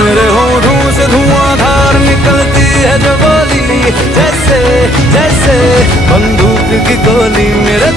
मेरे होठों से धुआंधार निकलती है जो बोली, जैसे जैसे बंदूक की गोली मेरे